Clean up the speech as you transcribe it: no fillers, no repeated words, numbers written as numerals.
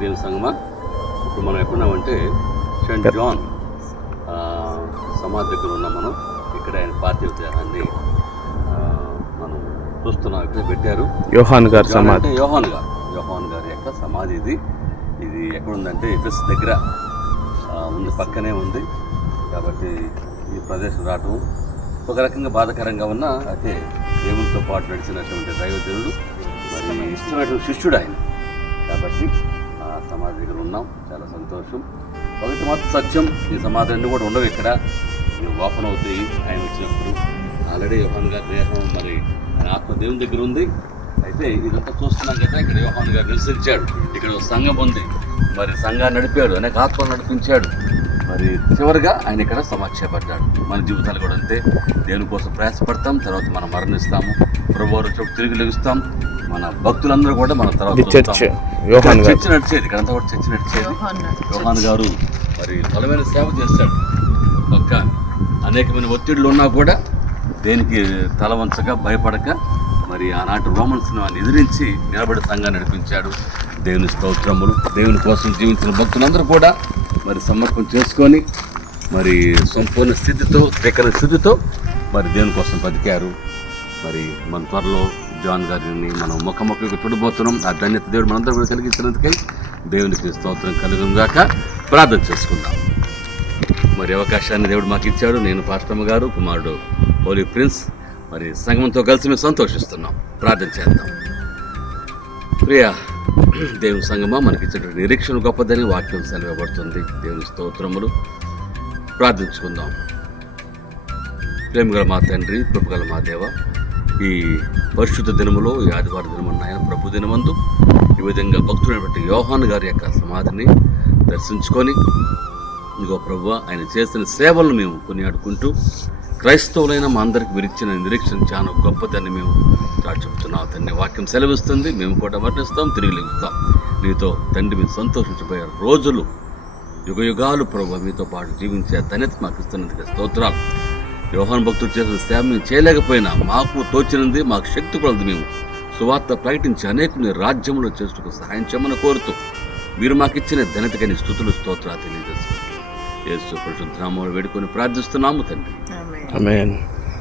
దేవుని సంగమా, ఇప్పుడు మనం ఎక్కడున్నామంటే సెయింట్ జాన్ సమాధి దగ్గర ఉన్నాం. మనం ఇక్కడ ఆయన పార్థివ దేహాన్ని మనం చూస్తున్నాం. ఇక్కడ పెట్టారు యోహాన్ గారి సమాధి. అంటే యోహాన్ గారి యొక్క సమాధి. ఇది ఎక్కడుందంటే ఎఫెస్ దగ్గర ఉంది, పక్కనే ఉంది. కాబట్టి ఈ ప్రదేశం రావటం ఒక రకంగా బాధాకరంగా ఉన్నా, అయితే దేవునితో పాటు నడిచినటువంటి దైవజనుడు, మరి ఇష్టమైనటువంటి శిష్యుడు ఆయన. కాబట్టి ఆ సమాధి దగ్గర ఉన్నాం, చాలా సంతోషం. ఒకటి మాత్రం సత్యం, ఈ సమాధులన్నీ కూడా ఉండవు ఇక్కడ, ఓపెన్ అవుతాయి ఆయన వచ్చినప్పుడు. ఆల్రెడీ యోహాన్ గారి దేహం మరి ఆయన ఆత్మ దేవుని దగ్గర ఉంది. అయితే ఇదంతా చూస్తున్నాం కదా, ఇక్కడ యోహాన్ గారు నివసించాడు, ఇక్కడ సంఘం ఉంది, మరి సంఘాన్ని నడిపాడు, అనేక ఆత్మలు నడిపించాడు. మరి చివరిగా ఆయన ఇక్కడ సమాక్షేపడ్డాడు. మన జీవితాలు కూడా అంతే, దేవుని కోసం ప్రయాసపడతాం, తర్వాత మనం మరణిస్తాము, ప్రభువారు వచ్చి తిరిగి లెగుస్తాం. మన భక్తులందరూ కూడా మన తర్వాత చర్చ నడిచేది, ఇక్కడంతా కూడా చర్చ నడిచేది. యోహాన్ గారు మరి బలమైన సేవ చేస్తాడు. పక్క అనేకమైన ఒత్తిడులు ఉన్నా కూడా దేనికి తల వంచక భయపడక మరి ఆనాటి రోమన్స్ను ఎదిరించి నిలబడి సంఘాన్ని నడిపించాడు. దేవుని స్తోత్రములు. దేవుని కోసం జీవించిన భక్తులందరూ కూడా మరి సమర్పణ చేసుకొని మరి సంపూర్ణ స్థితితో, త్రికరణ శుద్ధితో మరి దేవుని కోసం బతికారు. మరి మన త్వరలో జాన్ గారిని మనం ముఖముఖకు చూడబోతున్నాం. ఆ ధన్యత దేవుడు మనందరూ కూడా కలిగించినందుకై దేవునికి స్తోత్రం కలుగును గాక. ప్రార్థన చేసుకుందాం. మరి అవకాశాన్ని దేవుడు మాకు ఇచ్చాడు. నేను పాస్టమ్మ గారు, కుమారుడు హోలీ ప్రిన్స్, మరి సంగమంతో కలిసి మేము సంతోషిస్తున్నాం. ప్రార్థన చేద్దాం. ప్రియ దేవుని సంగమా, మనకి ఇచ్చేటువంటి నిరీక్షణ గొప్పదని వాక్యం సెలవుపడుతుంది. దేవుని స్తోత్రములు. ప్రార్థించుకుందాం. ప్రేమగల మా తండ్రి, కృపగల మా దేవ, ఈ పరిశుద్ధ దినములో, ఈ ఆదివారం దినమన్న ఆయన ప్రభు దినమందు ఈ విధంగా భక్తుడైనటువంటి యోహాన్ గారి యొక్క సమాధిని దర్శించుకొని, ఇంకో ప్రభు ఆయన చేసిన సేవలను మేము కొనియాడుకుంటూ, క్రైస్తవులైన మా అందరికి విరిచిన నిరీక్షణ చాలా గొప్పదని మేము చెప్తున్నాం. తండ్రి వాక్యం సెలవిస్తుంది, మేము కూడా మరణిస్తాం, తిరిగి లెగుస్తాం. నీతో తండ్రి మీరు సంతోషించిపోయే రోజులు యుగ యుగాలు ప్రభు మీతో పాటు జీవించే ధన్యత మాకు ఇస్తున్నందుకు స్తోత్రాలు. యోహాను భక్తుడు చేసిన సేవ మేము చేయలేకపోయినా మాకు తోచినది, మాకు శక్తి కొలది మేము సువార్త ప్రకటించి అనేకుని రాజ్యంలో చేసుకు సహాయం చేయమని కోరుతూ, మీరు మాకు ఇచ్చిన ధన్యతకని స్తుతులు స్తోత్రాలు తెలియజేస్తాం. యేసు పరిశుద్ధ నామములో వేడుకొని ప్రార్థిస్తున్నాము తండ్రి. ఆమేన్.